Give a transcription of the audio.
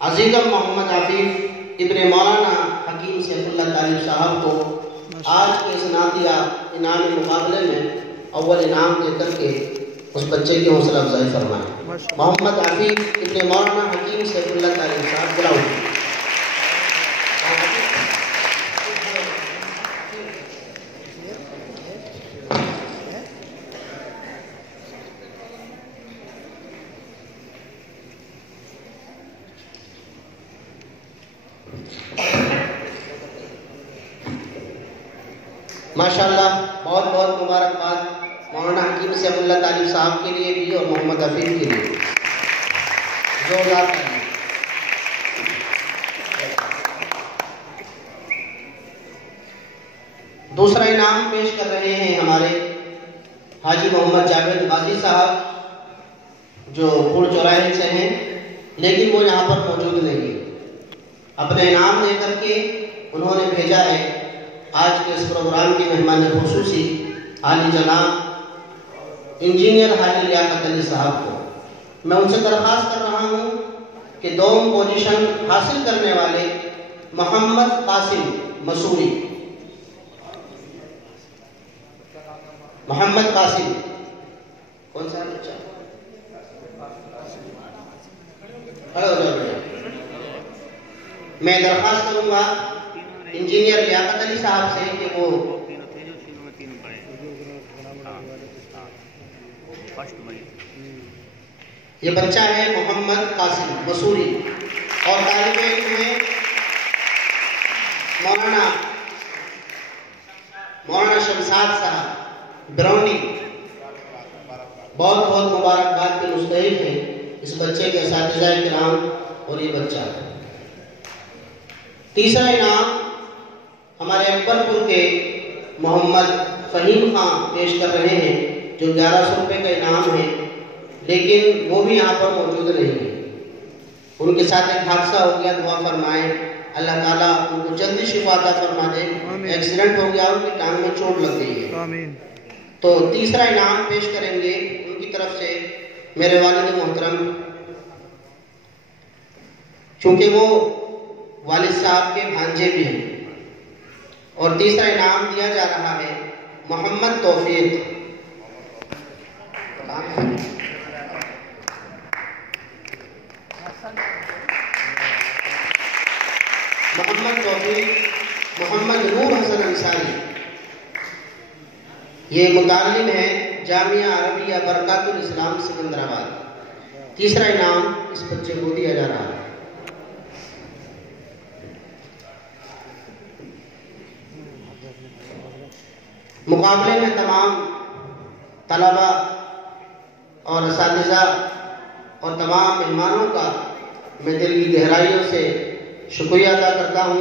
अजीज़म मोहम्मद आफिफ इब्ने मौलाना हकीम सैफुल्लाह तालिब साहब को आज के सनातिया इनामी मुकाबले में अव्वल इनाम देकर के उस बच्चे की हौसला अफजाई फरमाएं। मोहम्मद आफिफ इब्ने मौलाना हकीम सैफुल्लाह तालिब साहब बुलाओ। माशाअल्लाह, बहुत बहुत मुबारकबाद मौलाना हकीम सैफुल्लाह तालिब साहब के लिए भी और मोहम्मद हफीज के लिए। जोरदार तालियां। दूसरा इनाम पेश कर रहे हैं हमारे हाजी मोहम्मद जावेद गाजी साहब, जो पुल चौराहे से हैं, लेकिन वो यहाँ पर मौजूद नहीं है। अपने इनाम लेकर के उन्होंने भेजा है आज के इस प्रोग्राम की मेहमान खुसूसी हाजी जनाब इंजीनियर हाजी लियाकत अली साहब को। मैं उनसे दरख्वास्त कर रहा हूँ कि दोम पोजीशन हासिल करने वाले मोहम्मद कासिम मसूरी, मोहम्मद कासिम कौन सा बच्चा, खड़े हो जाओ बेटा। मैं दरख्वास्त करूंगा इंजीनियर लियाकत अली साहब से कि वो ये बच्चा है मोहम्मद कासिम मसूरी और तालिब इल्म है मौलाना शमशाद साहब बिरौनी। बहुत बहुत मुबारकबाद के मुस्तहिक हैं इस बच्चे के साथिज़ाए किराम और ये बच्चा। तीसरा इनाम हमारे अकबरपुर के मोहम्मद फहीम खान पेश कर रहे हैं, जो 1100 रुपये का इनाम है, लेकिन वो भी यहाँ पर मौजूद नहीं है। उनके साथ एक हादसा हो गया, दुआ फरमाएं अल्लाह ताला उनको जल्दी शिफा अता फरमा दे। एक्सीडेंट हो गया, उनकी टांग में चोट लग गई है। तो तीसरा इनाम पेश करेंगे उनकी तरफ से मेरे वालिद मोहतरम, चूँकि वो वालिद साहब के भांजे भी हैं। और तीसरा इनाम दिया जा रहा है मोहम्मद तौफीक। मोहम्मद तौफीक मोहम्मद नूर हसन अंसारी, ये मुतालिम है जामिया अरबिया बरकातुल इस्लाम सिकंदराबाद। तीसरा इनाम इस बच्चे को दिया जा रहा है। मुकाबले में तमाम तलबा और असातिज़ा और तमाम मेहमानों का मैं दिल की गहराइयों से शुक्रिया अदा करता हूँ।